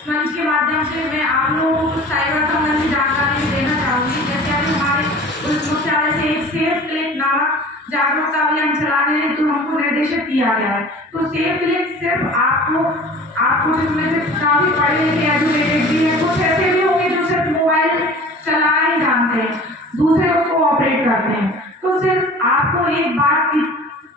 मंच के माध्यम से मैं आप लोगों को साइबर संबंधी जानकारी देना चाहूँगी। जैसे अभी हमारे पुलिस मुख्यालय से एक सेफ क्लिक नामक जागरूकता अभियान चलाने हेतु हमको निर्देशित किया गया है। तो सेफ क्लिक सिर्फ आपको जिसमें से काफी पढ़े लिखे एजुकेटेड भी है, कुछ ऐसे भी होंगे जो सिर्फ मोबाइल चलाना ही जानते हैं, दूसरे उसको ऑपरेट करते हैं। तो सिर्फ आपको एक बात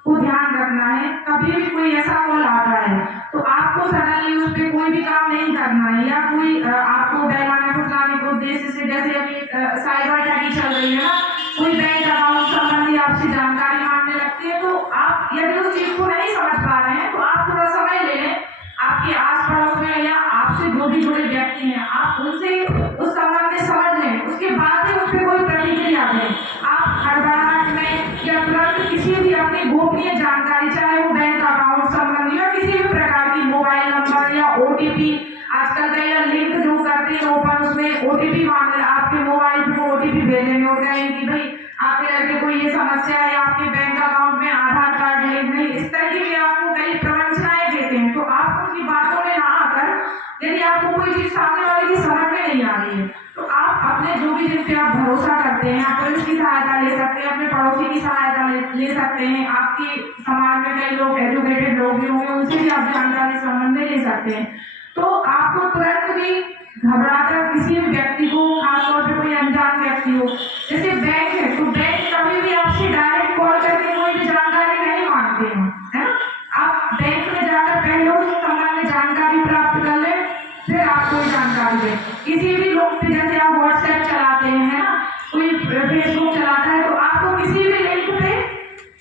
को ध्यान रखना है, कभी भी कोई ऐसा कॉल आता है तो आपको सडनली उस पर कोई भी काम नहीं करना है, या कोई आपको बहलाने फुसलाने के उद्देश्य से, जैसे अभी साइबर ठगी चल रही है ना, कोई बैंक अकाउंट संबंधी आपसे जानकारी मांगने लगती है, तो आप यदि उस चीज को नहीं समझ पा रहे हैं तो आप थोड़ा समय ले लें। आपके आस पड़ोस में या आपसे जो भी जुड़े व्यक्ति हैं, आप उनसे उस संबंध में समझ लें, उसके बाद ही उस पर कोई प्रतिक्रिया दें। आप हड़बड़ाहट में या तुरंत किसी भी अपनी गोपनीय जानकारी, चाहे वो बैंक अकाउंट संबंधी या किसी भी प्रकार की मोबाइल नंबर या ओटीपी, आजकल का यह लिंक जो करते हैं ओपन, उसमें ओटीपी मांग रहे, आपके मोबाइल को ओटीपी भेजेंगे और कहेंगे कि भाई आपके लड़के को ये समस्या है, आपके बैंक अकाउंट में आधार कार्ड लिंक नहीं, इस तरीके की आपको कई प्रवंचनाएं देते हैं। तो आप उनकी बातों में ना आकर, यदि आपको कोई चीज सामने वाले की समझ में नहीं आ रही है तो आप अपने जो भी जिन पे आप भरोसा करते हैं, आप पुलिस की सहायता ले सकते हैं, अपने पड़ोसी की सहायता ले सकते हैं, आपके समाज में कई लोग एजुकेटेड लोग भी होंगे, उनसे भी आप जानकारी संबंध में ले सकते हैं। तो आपको तुरंत भी घबराकर किसी भी व्यक्ति को, खासतौर पर कोई अनजान व्यक्ति हो, जैसे बैंक है तो बैंक कभी भी आपसे डायरेक्ट कॉल करके कोई भी जानकारी नहीं मांगते हैं, है ना। आप बैंक में जाकर पहले उस संबंध में जानकारी प्राप्त कर लें, फिर आप कोई जानकारी दें। किसी भी लोग पे, जैसे आप व्हाट्सएप चलाते हैं, है ना, कोई फेसबुक चलाता है, तो आपको किसी भी लिंक पे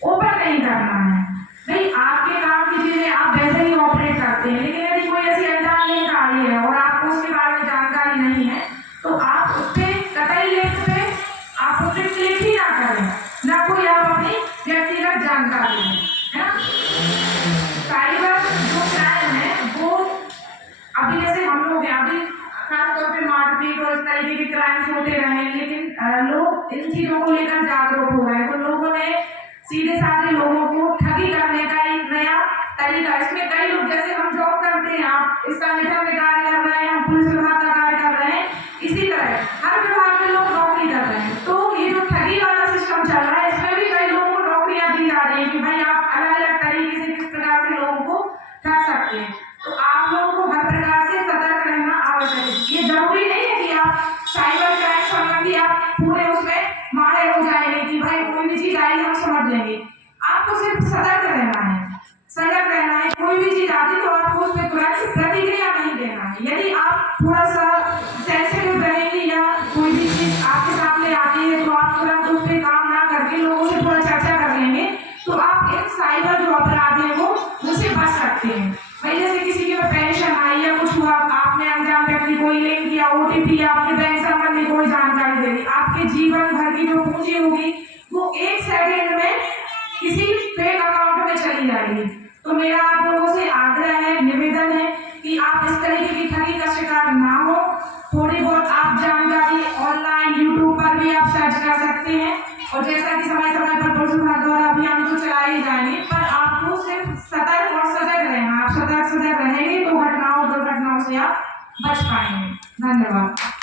ओपन नहीं करना है। नहीं, आपके काम की चीजें आप वैसे ही ऑपरेट करते हैं, लेकिन यदि कोई ऐसी अनजान लिंक आ रही है और आपको उसके बारे में जानकारी नहीं है तो आप उस पर कतई लिंक पे आप उस पर क्लिक ही ना करें, ना कोई आप अपनी व्यक्तिगत जानकारी दें, है ना। साइबर जो क्राइम है वो अभी जैसे हम लोग अभी खासतौर पे मारपीट और इस तरीके के क्राइम्स होते रहे, लेकिन लोग इन चीजों को लेकर जागरूक हो गए, तो लोगों ने सीधे साधे लोगों को ठगी करने का एक नया तरीका, इसमें कई लोग, जैसे हम जॉब करते हैं, आप इस संगठन में कार्य कर रहे हैं, हम पुलिस विभाग का कार्य कर रहे हैं, इसी तरह हर विभाग में लोग नौकरी कर रहे हैं। तो ये जो ठगी वाला सिस्टम चल रहा है, इसमें भी कई लोगों को नौकरियां दी जा रही है कि भाई आप अलग अलग तरीके से किस प्रकार से लोगों को ठग सकते हैं। तो आप लोगों को हर प्रकार से सतर्क रहना आवश्यक है। ये जरूरी नहीं है कि आप साइबर क्राइम संबंधी आप पूरे उसमें माहिर हो जाएंगे कि भाई कोई भी चीज आई हम समझ लेंगे। आपको सिर्फ सतर्क रहना है, सजग रहना है। कोई भी चीज आती तो आपको उसमें तुरंत प्रतिक्रिया नहीं देना है। यदि आप थोड़ा सा सेंसिटिव रहेंगे या कोई भी चीज आपके सामने आती है तो आप तुरंत उस पर काम ना करके लोगों से थोड़ा चर्चा कर लेंगे, तो आप इन साइबर जो अपराध है वो उनसे बच सकते हैं। भाई जैसे किसी के पेंशन आई या कुछ हुआ, आपने अनजान व्यक्ति कोई लिंक या ओटीपी या आपके बैंक संबंधी कोई जानकारी दे दी, आपके जीवन भर की जो पूंजी होगी वो एक सेकंड में किसी फेक अकाउंट में चली जाएगी। तो मेरा आप लोगों से आग्रह है, निवेदन है कि आप इस तरीके की ठगी का शिकार ना हो। थोड़ी बहुत आप जानकारी ऑनलाइन यूट्यूब पर भी आप सर्च कर सकते हैं, और जैसा कि समय समय पर पुलिस विभाग द्वारा अभियान तो चलाए ही जाएंगे, पर आपको सिर्फ सतर्क और सजग रहना। आप सजग रहेंगे तो घटनाओं दुर्घटनाओं से आप बच पाएंगे। धन्यवाद।